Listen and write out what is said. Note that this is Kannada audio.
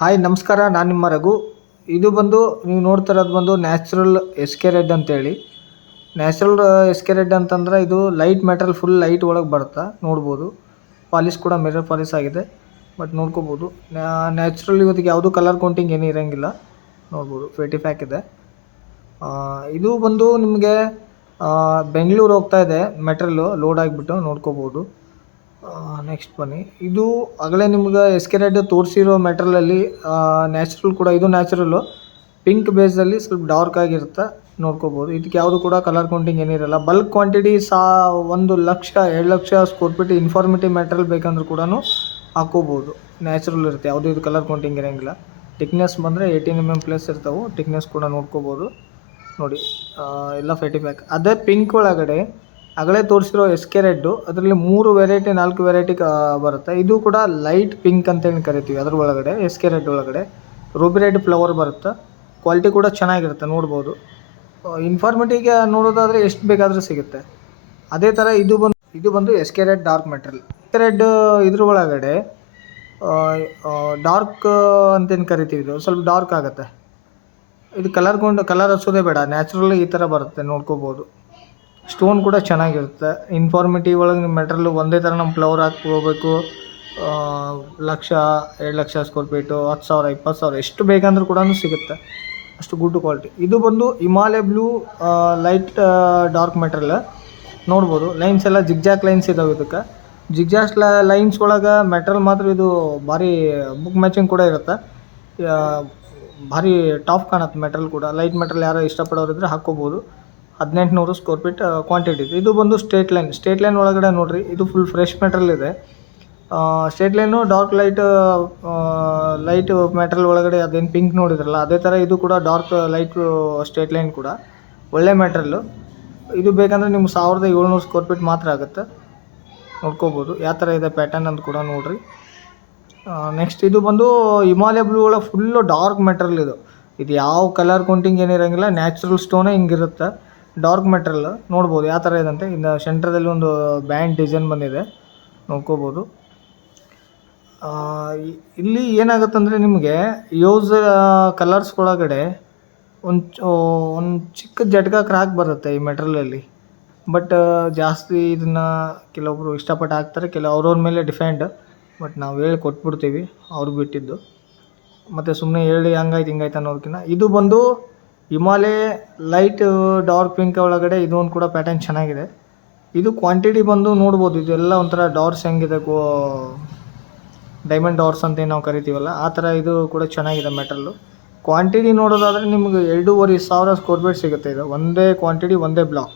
ಹಾಯ್ ನಮಸ್ಕಾರ, ನಾನು ನಿಮ್ಮ ರಘು. ಇದು ಬಂದು ನೀವು ನೋಡ್ತಾ ಇರೋದು ಬಂದು ನ್ಯಾಚುರಲ್ ಎಸ್ ಕೆ ರೆಡ್ ಅಂತೇಳಿ. ನ್ಯಾಚುರಲ್ ಎಸ್ ಕೆ ರೆಡ್ ಅಂತಂದ್ರೆ ಇದು ಲೈಟ್ ಮೆಟಲ್, ಫುಲ್ ಲೈಟ್ ಒಳಗೆ ಬರುತ್ತೆ. ನೋಡ್ಬೋದು, ಪಾಲಿಶ್ ಕೂಡ ಮಿರರ್ ಪಾಲಿಶ್ ಆಗಿದೆ. ಬಟ್ ನೋಡ್ಕೋಬೋದು, ನ್ಯಾಚುರಲ್ ಇವತ್ತಿಗೆ ಯಾವುದೂ ಕಲರ್ ಕೌಂಟಿಂಗ್ ಏನೂ ಇರೋಂಗಿಲ್ಲ. ನೋಡ್ಬೋದು, ಫೇಟಿ ಪ್ಯಾಕ್ ಇದೆ. ಇದು ಬಂದು ನಿಮಗೆ ಬೆಂಗಳೂರು ಹೋಗ್ತಾ ಇದೆ ಮೆಟ್ರಲ್ಲು ಲೋಡ್ ಆಗಿಬಿಟ್ಟು. ನೋಡ್ಕೋಬೋದು. ನೆಕ್ಸ್ಟ್ ಬನ್ನಿ, ಇದು ಆಗಲೇ ನಿಮ್ಗೆ ಎಸ್ ಕೆ ರೆಡ್ ತೋರಿಸಿರೋ ಮೆಟ್ರಲಲ್ಲಿ ನ್ಯಾಚುರಲ್ ಕೂಡ, ಇದು ನ್ಯಾಚುರಲ್ಲು ಪಿಂಕ್ ಬೇಸಲ್ಲಿ ಸ್ವಲ್ಪ ಡಾರ್ಕ್ ಆಗಿರುತ್ತೆ. ನೋಡ್ಕೋಬೋದು, ಇದಕ್ಕೆ ಯಾವುದು ಕೂಡ ಕಲರ್ ಕೌಂಟಿಂಗ್ ಏನಿರಲ್ಲ. Bulk quantity 1 lakh 2 lakh square feet informative material ಬೇಕಂದ್ರೂ ಕೂಡ ಹಾಕೋಬೋದು. ನ್ಯಾಚುರಲ್ ಇರುತ್ತೆ, ಯಾವುದೂ ಇದು ಕಲರ್ ಕೌಂಟಿಂಗ್ ಇರೋಂಗಿಲ್ಲ. ಟಿಕ್ನೆಸ್ ಬಂದರೆ 18 mm ಪ್ಲಸ್ ಇರ್ತಾವೆ. ಟಿಕ್ನೆಸ್ ಕೂಡ ನೋಡ್ಕೋಬೋದು. ನೋಡಿ, ಎಲ್ಲ ಫೇಟಿ ಪ್ಯಾಕ್. ಅದೇ ಪಿಂಕ್ ಒಳಗಡೆ ಆಗಲೇ ತೋರಿಸಿರೋ ಎಸ್ ಕೆ ರೆಡ್ಡು, ಅದರಲ್ಲಿ 3 ವೆರೈಟಿ 4 ವೆರೈಟಿ ಬರುತ್ತೆ. ಇದು ಕೂಡ ಲೈಟ್ ಪಿಂಕ್ ಅಂತೇಳಿ ಕರಿತೀವಿ. ಅದ್ರ ಒಳಗಡೆ ಎಸ್ ಕೆ ರೆಡ್ ಒಳಗಡೆ ರೂಬಿ ರೆಡ್ ಫ್ಲವರ್ ಬರುತ್ತೆ. ಕ್ವಾಲಿಟಿ ಕೂಡ ಚೆನ್ನಾಗಿರುತ್ತೆ. ನೋಡ್ಬೋದು, ಇನ್ಫಾರ್ಮೇಟಿವ್ಗೆ ನೋಡೋದಾದರೆ ಎಷ್ಟು ಬೇಕಾದರೂ ಸಿಗುತ್ತೆ. ಅದೇ ಥರ ಇದು ಬಂದು S K red dark material. S K red ಇದ್ರ ಒಳಗಡೆ ಡಾರ್ಕ್ ಅಂತೇನು ಕರಿತೀವಿ, ಇದು ಸ್ವಲ್ಪ ಡಾರ್ಕ್ ಆಗುತ್ತೆ. ಇದು ಕಲರ್ ಹಚ್ಚೋದೇ ಬೇಡ, ನ್ಯಾಚುರಲ್ ಈ ಥರ ಬರುತ್ತೆ. ನೋಡ್ಕೋಬೋದು, ಸ್ಟೋನ್ ಕೂಡ ಚೆನ್ನಾಗಿರುತ್ತೆ. ಇನ್ಫಾರ್ಮೇಟಿವ್ ಒಳಗೆ ನಿಮ್ಮ ಮೆಟ್ರಲ್ಲು ಒಂದೇ ಥರ ನಮ್ಮ ಫ್ಲವರ್ ಹೋಗಬೇಕು. 1 ಲಕ್ಷ 2 ಲಕ್ಷ ಸ್ಕ್ವೇರ್ ಫೀಟು, 10,000 20,000 ಎಷ್ಟು ಬೇಕಂದ್ರೂ ಕೂಡ ಸಿಗುತ್ತೆ. ಅಷ್ಟು ಗುಡ್ ಕ್ವಾಲಿಟಿ. ಇದು ಬಂದು ಹಿಮಾಲಯ ಬ್ಲೂ ಲೈಟ್ ಡಾರ್ಕ್ ಮೆಟ್ರಲ್. ನೋಡ್ಬೋದು, ಲೈನ್ಸ್ ಎಲ್ಲ ಜಿಗ್ಜಾಕ್ ಲೈನ್ಸ್ ಇದಾವೆ. ಇದಕ್ಕೆ ಜಿಗ್ಜಾಕ್ ಲೈನ್ಸ್ ಒಳಗೆ ಮೆಟ್ರಲ್ ಮಾತ್ರ ಇದು ಭಾರಿ ಬುಕ್ ಮ್ಯಾಚಿಂಗ್ ಕೂಡ ಇರುತ್ತೆ. ಭಾರಿ ಟಾಪ್ ಕಾಣುತ್ತೆ ಮೆಟ್ರಲ್ ಕೂಡ. ಲೈಟ್ ಮೆಟ್ರಲ್ ಯಾರೋ ಇಷ್ಟಪಡೋರಿದ್ರೆ ಹಾಕ್ಕೋಬೋದು. 1800 ಸ್ಕ್ವೇರ್ ಫೀಟ್ ಕ್ವಾಂಟಿಟಿ ಇದೆ. ಇದು ಬಂದು ಸ್ಟ್ರೇಟ್ ಲೈನ್ ಒಳಗಡೆ ನೋಡಿರಿ, ಇದು ಫುಲ್ ಫ್ರೆಶ್ ಮೆಟ್ರಲ್ ಇದೆ. ಸ್ಟ್ರೇಟ್ ಲೈನು ಡಾರ್ಕ್ ಲೈಟ್ ಮೆಟ್ರಲ್ ಒಳಗಡೆ ಅದೇನು ಪಿಂಕ್ ನೋಡಿದ್ರಲ್ಲ, ಅದೇ ಥರ ಇದು ಕೂಡ ಡಾರ್ಕ್ ಲೈಟ್ ಸ್ಟ್ರೇಟ್ ಲೈನ್ ಕೂಡ ಒಳ್ಳೆ ಮೆಟ್ರಲ್ಲು. ಇದು ಬೇಕಂದರೆ ನಿಮ್ಗೆ 1700 ಸ್ಕ್ವೇರ್ ಫೀಟ್ ಮಾತ್ರ ಆಗುತ್ತೆ. ನೋಡ್ಕೋಬೋದು ಯಾವ ಥರ ಇದೆ ಪ್ಯಾಟರ್ನ್ ಅಂತ ಕೂಡ ನೋಡಿರಿ. ನೆಕ್ಸ್ಟ್ ಇದು ಬಂದು ಹಿಮಾಲಯ ಬ್ಲೂ ಒಳಗೆ ಫುಲ್ಲು ಡಾರ್ಕ್ ಮೆಟ್ರಲ್. ಇದು ಯಾವ ಕಲರ್ ಕೌಂಟಿಂಗ್ ಏನಿರೋಂಗಿಲ್ಲ, ನ್ಯಾಚುರಲ್ ಸ್ಟೋನೇ ಹಿಂಗಿರುತ್ತೆ. ಡಾರ್ಕ್ ಮೆಟ್ರಲ್ ನೋಡ್ಬೋದು ಯಾವ ಥರ ಇದಂತೆ. ಇನ್ನು ಸೆಂಟ್ರದಲ್ಲಿ ಒಂದು ಬ್ಯಾಂಡ್ ಡಿಸೈನ್ ಬಂದಿದೆ, ನೋಡ್ಕೋಬೋದು. ಇಲ್ಲಿ ಏನಾಗುತ್ತಂದರೆ ನಿಮಗೆ ಯೂಸ್ ಕಲರ್ಸ್ ಒಳಗಡೆ ಒಂದು ಚಿಕ್ಕ ಜಟ್ಕ ಕ್ರಾಕ್ ಬರುತ್ತೆ ಈ ಮೆಟ್ರಲಲ್ಲಿ. ಬಟ್ ಜಾಸ್ತಿ ಇದನ್ನು ಕೆಲವೊಬ್ರು ಇಷ್ಟಪಟ್ಟು ಹಾಕ್ತಾರೆ, ಅವ್ರವ್ರ ಮೇಲೆ ಡಿಫೆಂಡ್. ಬಟ್ ನಾವು ಹೇಳಿ ಕೊಟ್ಬಿಡ್ತೀವಿ, ಅವ್ರಿಗೆ ಬಿಟ್ಟಿದ್ದು. ಮತ್ತು ಸುಮ್ಮನೆ ಹೇಳಿ ಹಂಗಾಯ್ತು ಹಿಂಗಾಯ್ತು ಅನ್ನೋದಕ್ಕಿಂತ ಇದು ಬಂದು ಹಿಮಾಲಯ ಲೈಟ್ ಡಾರ್ಕ್ ಪಿಂಕ್ ಒಳಗಡೆ ಇದೊಂದು ಕೂಡ ಪ್ಯಾಟರ್ನ್ ಚೆನ್ನಾಗಿದೆ. ಇದು ಕ್ವಾಂಟಿಟಿ ಬಂದು ನೋಡ್ಬೋದು, ಇದೆಲ್ಲ ಒಂಥರ ಡಾರ್ಸ್ ಹೆಂಗಿದೆ, ಡೈಮಂಡ್ ಡಾರ್ಸ್ ಅಂತ ನಾವು ಕರಿತೀವಲ್ಲ ಆ ಥರ. ಇದು ಕೂಡ ಚೆನ್ನಾಗಿದೆ ಮೆಟ್ರಲ್ಲು. ಕ್ವಾಂಟಿಟಿ ನೋಡೋದಾದರೆ ನಿಮ್ಗೆ 2500 ಸ್ಕ್ವೇರ್ ಫೀಟ್ ಸಿಗುತ್ತೆ. ಇದು ಒಂದೇ ಕ್ವಾಂಟಿಟಿ, ಒಂದೇ ಬ್ಲಾಕ್.